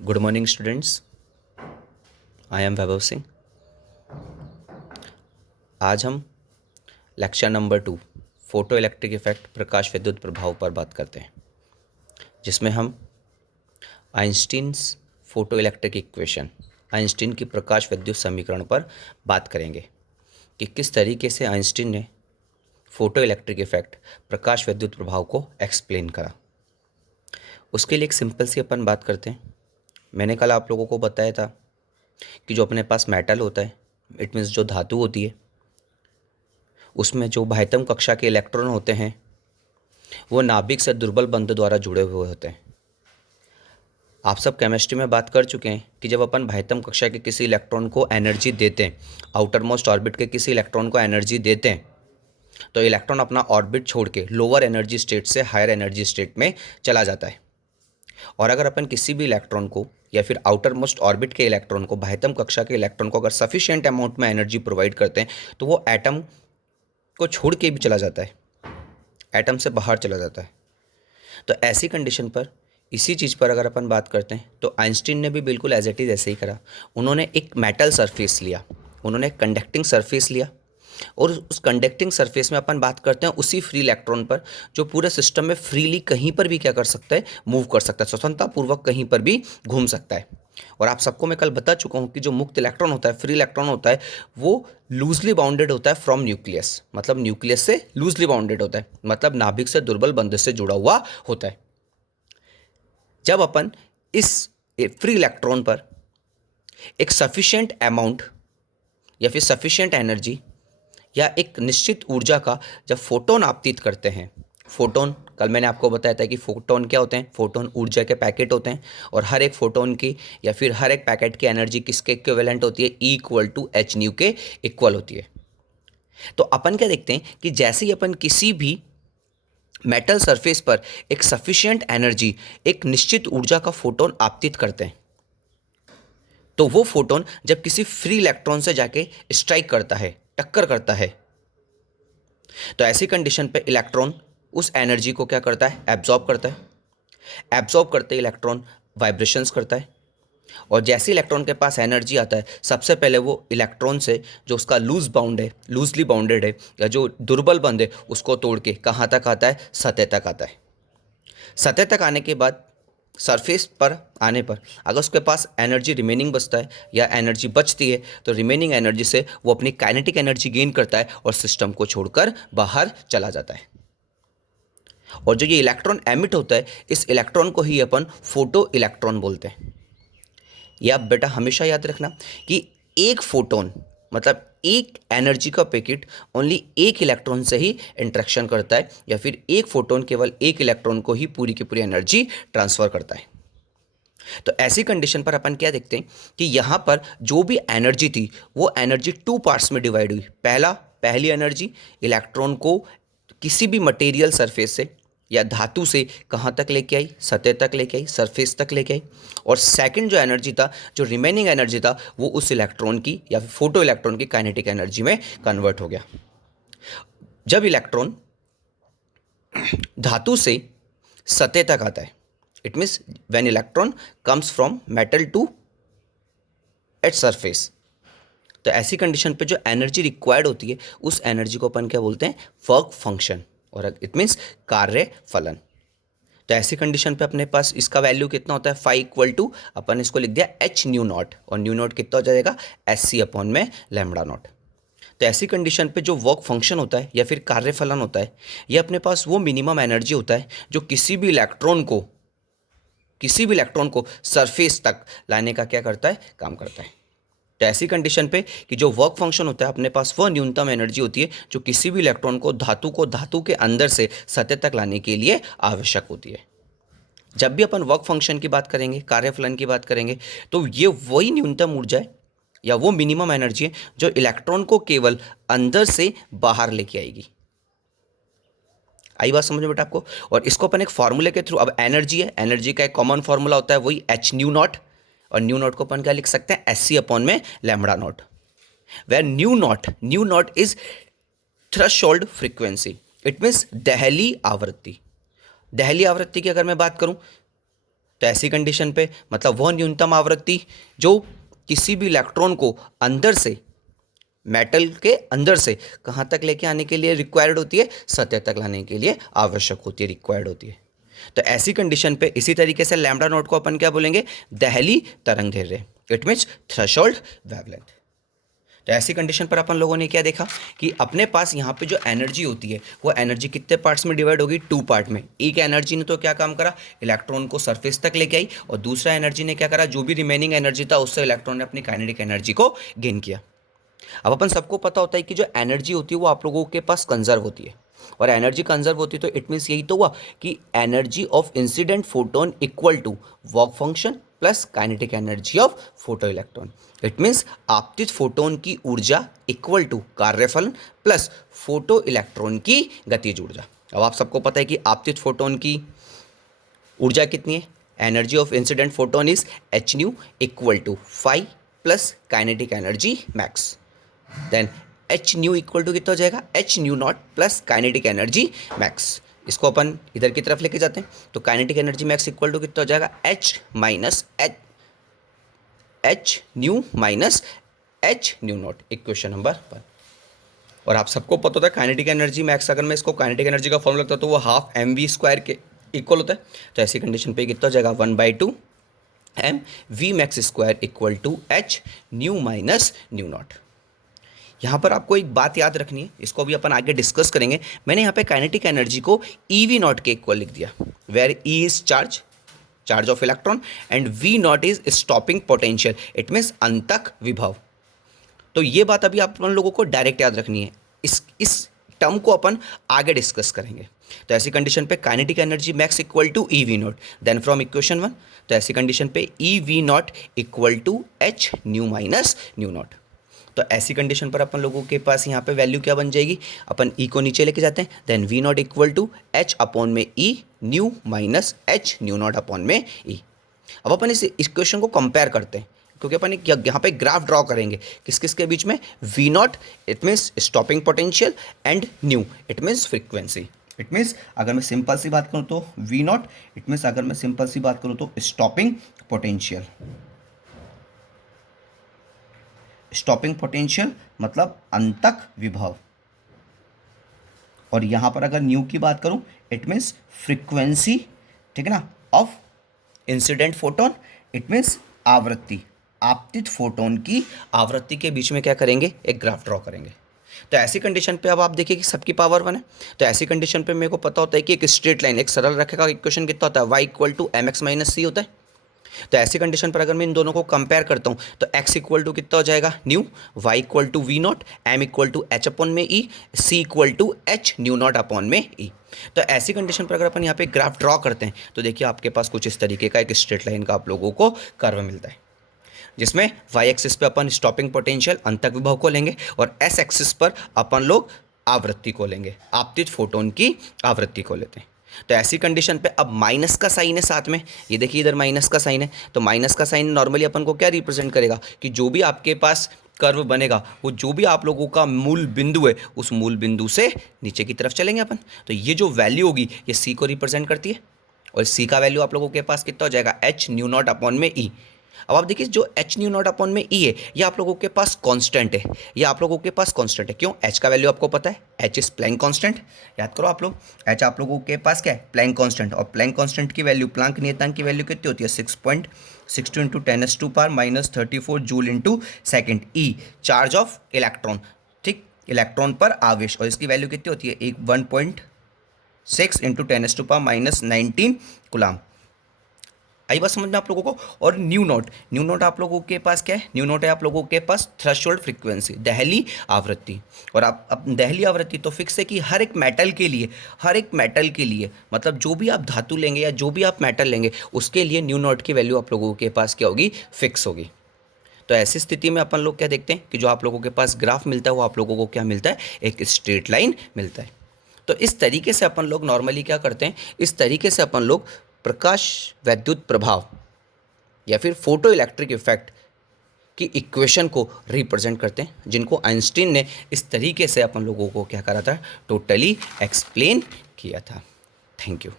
Good morning students, I am Vaibhav Singh. आज हम lecture number 2 photo electric effect प्रकाश विद्युत प्रभाव पर बात करते हैं, जिसमें हम Einstein's photo electric equation, Einstein की प्रकाश विद्युत समीकरण पर बात करेंगे कि किस तरीके से आइंस्टीन ने फोटो इलेक्ट्रिक इफेक्ट प्रकाश विद्युत प्रभाव को एक्सप्लेन करा। उसके लिए एक सिंपल सी अपन बात करते हैं। मैंने कल आप लोगों को बताया था कि जो अपने पास मेटल होता है, इट मीन्स जो धातु होती है, उसमें जो बाह्यतम कक्षा के इलेक्ट्रॉन होते हैं वो नाभिक से दुर्बल बंध द्वारा जुड़े हुए होते हैं। आप सब केमिस्ट्री में बात कर चुके हैं कि जब अपन बाह्यतम कक्षा के किसी इलेक्ट्रॉन को एनर्जी देते हैं, आउटर मोस्ट ऑर्बिट के किसी इलेक्ट्रॉन को एनर्जी देते हैं, तो इलेक्ट्रॉन अपना ऑर्बिट छोड़ के लोअर एनर्जी स्टेट से हायर एनर्जी स्टेट में चला जाता है। और अगर अपन किसी भी इलेक्ट्रॉन को या फिर आउटर मोस्ट ऑर्बिट के इलेक्ट्रॉन को, बाह्यतम कक्षा के इलेक्ट्रॉन को अगर सफिशिएंट अमाउंट में एनर्जी प्रोवाइड करते हैं तो वो एटम को छोड़ के भी चला जाता है, एटम से बाहर चला जाता है। तो ऐसी कंडीशन पर, इसी चीज़ पर अगर अपन बात करते हैं तो आइंस्टीन ने भी बिल्कुल एज इट इज़ ऐसे ही करा। उन्होंने एक मेटल सरफेस लिया, उन्होंने एक कंडक्टिंग सरफेस लिया, और उस कंडक्टिंग सरफेस में अपन बात करते हैं उसी फ्री इलेक्ट्रॉन पर जो पूरे सिस्टम में फ्रीली कहीं पर भी क्या कर सकता है, मूव कर सकता है, स्वतंत्रतापूर्वक कहीं पर भी घूम सकता है। और आप सबको मैं कल बता चुका हूं कि जो मुक्त इलेक्ट्रॉन होता है, फ्री इलेक्ट्रॉन होता है, वो लूजली बाउंडेड होता है फ्रॉम न्यूक्लियस, मतलब न्यूक्लियस से लूजली बाउंडेड होता है, मतलब नाभिक से दुर्बल बंध से जुड़ा हुआ होता है। जब अपन इस फ्री इलेक्ट्रॉन पर एक सफिशिएंट अमाउंट या फिर सफिशिएंट एनर्जी या एक निश्चित ऊर्जा का जब फोटोन आपतित करते हैं, फोटोन, कल मैंने आपको बताया था कि फोटोन क्या होते हैं, फोटोन ऊर्जा के पैकेट होते हैं, और हर एक फोटोन की या फिर हर एक पैकेट की एनर्जी किसके इक्विवेलेंट होती है, E = H के इक्वल होती है। तो अपन क्या देखते हैं कि जैसे ही अपन किसी भी मेटल सरफेस पर एक सफिशिएंट एनर्जी, एक निश्चित ऊर्जा का फोटोन आपतित करते हैं, तो वो फोटोन जब किसी फ्री इलेक्ट्रॉन से जाके स्ट्राइक करता है, टक्कर करता है, तो ऐसी कंडीशन पे इलेक्ट्रॉन उस एनर्जी को क्या करता है, एब्जॉर्ब करता है। एब्जॉर्ब करते इलेक्ट्रॉन वाइब्रेशंस करता है, और जैसे इलेक्ट्रॉन के पास एनर्जी आता है, सबसे पहले वो इलेक्ट्रॉन से जो उसका लूज बाउंड है, लूजली बाउंडेड है, या जो दुर्बल बंध है, उसको तोड़ के कहाँ तक आता है, सतह तक आता है। सतह तक आने के बाद सरफेस पर आने पर अगर उसके पास एनर्जी रिमेनिंग बचता है या एनर्जी बचती है, तो रिमेनिंग एनर्जी से वो अपनी काइनेटिक एनर्जी गेन करता है और सिस्टम को छोड़कर बाहर चला जाता है। और जो ये इलेक्ट्रॉन एमिट होता है, इस इलेक्ट्रॉन को ही अपन फोटो इलेक्ट्रॉन बोलते हैं। ये आप बेटा हमेशा याद रखना कि एक फोटोन मतलब एक एनर्जी का पैकेट ओनली एक इलेक्ट्रॉन से ही इंटरेक्शन करता है, या फिर एक फोटोन केवल एक इलेक्ट्रॉन को ही पूरी की पूरी एनर्जी ट्रांसफर करता है। तो ऐसी कंडीशन पर अपन क्या देखते हैं कि यहाँ पर जो भी एनर्जी थी वो एनर्जी 2 पार्ट्स में डिवाइड हुई। पहली एनर्जी इलेक्ट्रॉन को किसी भी मटेरियल सरफेस से या धातु से कहाँ तक लेके आई, सतह तक लेके आई, सरफेस तक लेके आई। और सेकंड जो एनर्जी था, जो रिमेनिंग एनर्जी था, वो उस इलेक्ट्रॉन की या फिर फोटो इलेक्ट्रॉन की काइनेटिक एनर्जी में कन्वर्ट हो गया। जब इलेक्ट्रॉन धातु से सतह तक आता है, it means when electron comes from metal to at surface, तो ऐसी कंडीशन पे जो एनर्जी रिक्वायर्ड होती है, उस एनर्जी को अपन क्या बोलते हैं, वर्क फंक्शन, और इट मीन्स कार्य फलन। तो ऐसी कंडीशन पे अपने पास इसका वैल्यू कितना होता है, φ अपन इसको लिख दिया h न्यू नॉट, और न्यू नॉट कितना हो जाएगा, SC/λ0। तो ऐसी कंडीशन पे जो वर्क फंक्शन होता है या फिर कार्य फलन होता है, ये अपने पास वो मिनिमम एनर्जी होता है जो किसी भी इलेक्ट्रॉन को सरफेस तक लाने का क्या करता है, काम करता है। तो ऐसी कंडीशन पे कि जो वर्क फंक्शन होता है अपने पास, वह न्यूनतम एनर्जी होती है जो किसी भी इलेक्ट्रॉन को धातु के अंदर से सतह तक लाने के लिए आवश्यक होती है। जब भी अपन वर्क फंक्शन की बात करेंगे, कार्यफलन की बात करेंगे, तो ये वही न्यूनतम ऊर्जा है या वो मिनिमम एनर्जी है जो इलेक्ट्रॉन को केवल अंदर से बाहर लेके आएगी। आई बात समझ में बेटा आपको? और इसको अपन एक फॉर्मूले के थ्रू, अब एनर्जी है, एनर्जी का एक कॉमन फॉर्मूला होता है वही h न्यू नॉट, और न्यू नॉट को अपन क्या लिख सकते हैं, SC/λ0, where nu naught is threshold frequency, it means दहली आवृत्ति। दहली आवृत्ति की अगर मैं बात करूं तो ऐसी कंडीशन पे मतलब वह न्यूनतम आवृत्ति जो किसी भी इलेक्ट्रॉन को अंदर से, मेटल के अंदर से कहाँ तक लेके आने के लिए रिक्वायर्ड होती है, सतह तक लाने के लिए आवश्यक होती है, रिक्वायर्ड होती है। तो ऐसी कंडीशन पे इसी तरीके से लैम्डा नॉट को अपन क्या बोलेंगे, Delhi तरंगदैर्घ्य, it means threshold wavelength. तो ऐसी कंडीशन पर अपन लोगों ने क्या देखा कि अपने पास यहाँ पे जो एनर्जी होती है वो एनर्जी कितने पार्ट्स में डिवाइड होगी, 2 पार्ट में। एक एनर्जी ने तो क्या काम करा, इलेक्ट्रॉन को सरफेस तक लेके आई, और दूसरा एनर्जी ने क्या करा, जो भी रिमेनिंग एनर्जी था उससे इलेक्ट्रॉन ने अपनी काइनेटिक एनर्जी को गेन किया। अब अपन सबको पता होता है कि जो एनर्जी होती है वो आप लोगों के पास कंजर्व होती है, और एनर्जी कंजर्व होती है तो इट मीन्स यही तो हुआ कि energy of incident photon equal to work function plus kinetic energy of photo electron. It means आपतित फोटोन की ऊर्जा इक्वल टू कार्यफलन प्लस फोटो इलेक्ट्रॉन की गतिज ऊर्जा। अब आप सबको पता है कि आपतित फोटोन की ऊर्जा कितनी है, energy of incident photon is h nu equal to 5 plus kinetic energy max. Then h nu equal to कितना हो जाएगा, h nu naught plus kinetic energy max. इसको अपन इधर की तरफ लेके जाते हैं तो kinetic energy max equal to कितना हो जाएगा, h minus h nu minus h nu naught, equation number 1। और आप सबको पता होता है काइनेटिक एनर्जी मैक्स, अगर मैं इसको काइनेटिक एनर्जी का फॉर्मूला लगता हूँ तो वो हाफ mv² के इक्वल होता है। तो ऐसी कंडीशन पे कितना हो जाएगा, 1/2 mv max² equal to h nu minus nu naught. यहाँ पर आपको एक बात याद रखनी है, इसको भी अपन आगे डिस्कस करेंगे। मैंने यहाँ पे काइनेटिक एनर्जी को EV0 के इक्वल लिख दिया, where E is charge of electron and V0 is stopping potential, it means अंतक विभव। तो ये बात अभी आप अपन लोगों को डायरेक्ट याद रखनी है, इस टर्म को अपन आगे डिस्कस करेंगे। तो ऐसी कंडीशन पे kinetic energy max equal to EV0, then from equation 1, तो ऐसी कंडीशन पे EV0 equal to h nu minus nu naught. तो ऐसी कंडीशन पर अपन लोगों के पास यहाँ पे वैल्यू क्या बन जाएगी, अपन E को नीचे लेके जाते हैं, then V0 equal to h upon में E nu minus h nu naught upon में E। अब अपन इस इक्वेशन को कंपेयर करते हैं, क्योंकि अपन यहाँ पे ग्राफ ड्रॉ करेंगे किस किस के बीच में, V0 it means stopping potential and knew it means frequency. It means अगर मैं सिंपल सी बात करूँ तो V0 इट मीन्स, अगर मैं सिंपल सी बात करूँ तो स्टॉपिंग पोटेंशियल मतलब अंतक विभव, और यहां पर अगर न्यू की बात करूं इट मीन्स फ्रीक्वेंसी, ठीक है ना, of incident photon, it means आवृत्ति, आपतित फोटोन की आवृत्ति के बीच में क्या करेंगे, एक ग्राफ ड्रॉ करेंगे। तो ऐसी कंडीशन पे अब आप देखिए कि सबकी पावर 1 है, तो ऐसी कंडीशन पे मेरे को पता होता है कि एक स्ट्रेट लाइन, एक सरल रेखा का इक्वेशन कितना होता है, y equal to mx minus c होता है। तो ऐसी कंडीशन पर अगर मैं इन दोनों को कंपेयर करता हूँ तो x इक्वल टू कितना हो जाएगा, nu, y equal to V0, m equal to h upon में E, c equal to h nu naught upon में E। तो ऐसी कंडीशन पर अगर अपन यहाँ पे ग्राफ ड्रॉ करते हैं तो देखिए आपके पास कुछ इस तरीके का एक स्ट्रेट लाइन का आप लोगों को कर्व मिलता है, जिसमें y एक्सिस पे अपन स्टॉपिंग पोटेंशियल अंतक विभव को लेंगे और s एक्सिस पर अपन लोग आवृत्ति को लेंगे, आपतित फोटोन की आवृत्ति को लेते हैं। तो ऐसी कंडीशन पे अब माइनस का साइन है साथ में, ये देखिए इधर माइनस का साइन है, तो माइनस का साइन नॉर्मली अपन को क्या रिप्रेजेंट करेगा कि जो भी आपके पास कर्व बनेगा वो जो भी आप लोगों का मूल बिंदु है उस मूल बिंदु से नीचे की तरफ चलेंगे अपन। तो ये जो वैल्यू होगी ये सी को रिप्रेजेंट करती है, और सी का वैल्यू आप लोगों के पास कितना हो जाएगा, एच न्यू नॉट अपॉन में ई। अब आप देखिए जो एच न्यू नॉट अपॉन में ई है ये आप लोगों के पास कांस्टेंट है, ये आप लोगों के पास कांस्टेंट है। क्यों, एच का वैल्यू आपको पता है, एच इज प्लैंक कांस्टेंट, याद करो आप लोग, एच आप लोगों के पास क्या है, प्लैंक कांस्टेंट, और प्लैंक कांस्टेंट की वैल्यू, प्लैंक नियतांक की वैल्यू कितनी होती है, 6.62 into 10⁻⁻34 joule into second. E charge of electron, ठीक, इलेक्ट्रॉन पर आवेश, और इसकी वैल्यू कितनी होती है, 1.6 इंटू 10⁻⁻19 कूलाम। आई बात समझ में आप लोगों को। और न्यू नोट आप लोगों के पास क्या है, न्यू नोट है आप लोगों के पास थ्रेशोल्ड फ्रीक्वेंसी, दहली आवृत्ति। और आप दहली आवृत्ति तो फिक्स है कि हर एक मेटल के लिए मतलब जो भी आप धातु लेंगे या जो भी आप मेटल लेंगे उसके लिए न्यू नोट की वैल्यू आप लोगों के पास क्या होगी, फिक्स होगी। तो ऐसी स्थिति में अपन लोग क्या देखते हैं कि जो आप लोगों के पास ग्राफ मिलता है वो आप लोगों को क्या मिलता है, एक स्ट्रेट लाइन मिलता है। तो इस तरीके से अपन लोग नॉर्मली क्या करते हैं, इस तरीके से अपन लोग प्रकाश वैद्युत प्रभाव या फिर फोटो इलेक्ट्रिक इफेक्ट की इक्वेशन को रिप्रेजेंट करते हैं, जिनको आइंस्टीन ने इस तरीके से अपन लोगों को क्या करा था, टोटली एक्सप्लेन किया था। Thank you.